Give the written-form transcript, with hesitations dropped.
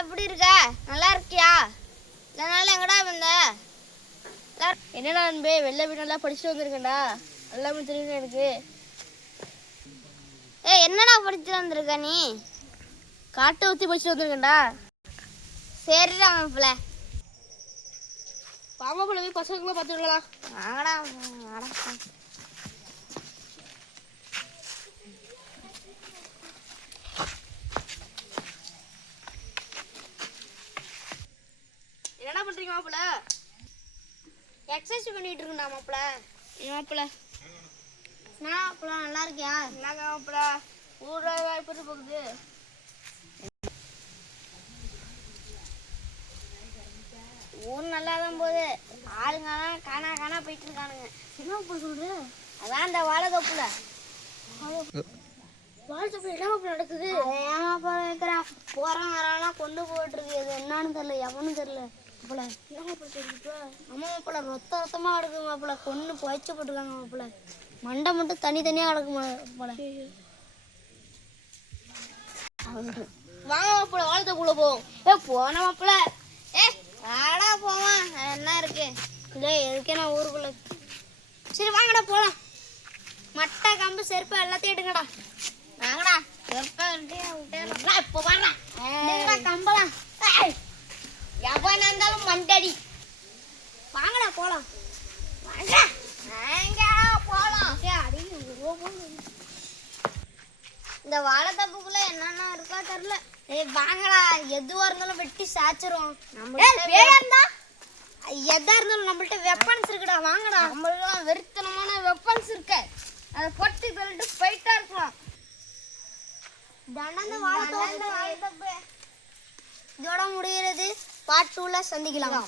எப்படி இருக்க? நல்லா இருக்கியா? இதனால எங்கடா வந்த? என்னடா அன்பே, வெளில போய் நல்லா படிச்சுட்டு வந்திருக்கேன்டா. எல்லாமே தெரியும் எனக்கு. என்னடா படிச்சுட்டு வந்திருக்க நீ? காட்டை ஊற்றி படிச்சுட்டு வந்திருக்கேன்டா. சரிடா மாப்பிள்ள. பாமாப்பிள்ள போய் பசங்களும் பார்த்துக்கலாம். வாங்கடா வாடா. என்னடா பண்றீங்க மாப்பிள்ள? எக்ஸசைஸ் பண்ணிட்டு இருக்கா மாப்பிள்ள. மாப்பிள்ள மாப்பிள்ள நல்லா இருக்கியா? என்னங்க மாப்பிள்ள, ஊர்ல எப்படி போகுது? ஊர் நல்லா தான் போகுது. ஆளுங்கெல்லாம் காணா போயிட்டு இருக்கானுங்க. என்ன மாப்பிள்ள சொல்ற? அதான் இந்த வாழைத்தோப்புல. வாழ்த்து என்ன மாப்பிள்ள நடக்குது? ஏமாப்பா வைக்கிறான். போறான் வரானா கொண்டு போயிட்டு இருக்கு. இது என்னன்னு தெரியல, எவனும் தெரியல. மாப்பிள்ள என்ன மாப்பிள்ள சொல்லிட்டு? அம்மா மாப்பிள்ள ரத்தமா கிடக்கு மாப்பிள்ள. கொண்டு புதைச்சு போட்டுருக்காங்க மாப்பிள்ள. மண்டை மட்டும் தனித்தனியா கிடக்கு மாப்பிள்ள. வாங்க மாப்பிள்ள, வாழ்த்துக்குள்ள போவோம். போன மாப்பிள்ள. வாடா போவான். என்ன இருக்கு இல்லை, எதுக்கே நான் ஊருக்குள்ள. சரி வாங்கடா போலாம். மட்டை கம்பு செருப்பு எல்லாத்தையும் எடுங்கடா. வாங்கடா. செருப்பை விட்டேன் இப்போ வாங்கடா. கம்பலாம் எவனா இருந்தாலும் மண்டடி. வாங்கடா போலாம். போலாம். இந்த வாழைத்தப்புக்குள்ள என்னென்ன இருக்கா தெரியல. வாங்கடா, எதுவா இருந்தாலும் வெட்டி சாச்சிரும். எதா இருந்தாலும் நம்மள்ட்ட வெப்பன்ஸ் இருக்குடா. வாங்கடா. நம்மளுக்கு வெறித்தனமான வெப்பன்ஸ் இருக்கு. அதை பொட்டி சொல்லிட்டு போயிட்டா இருக்கலாம். வாழைத்தப்பு இதோட முடிகிறது. பார்ட் 2ல சந்திக்கலாம்.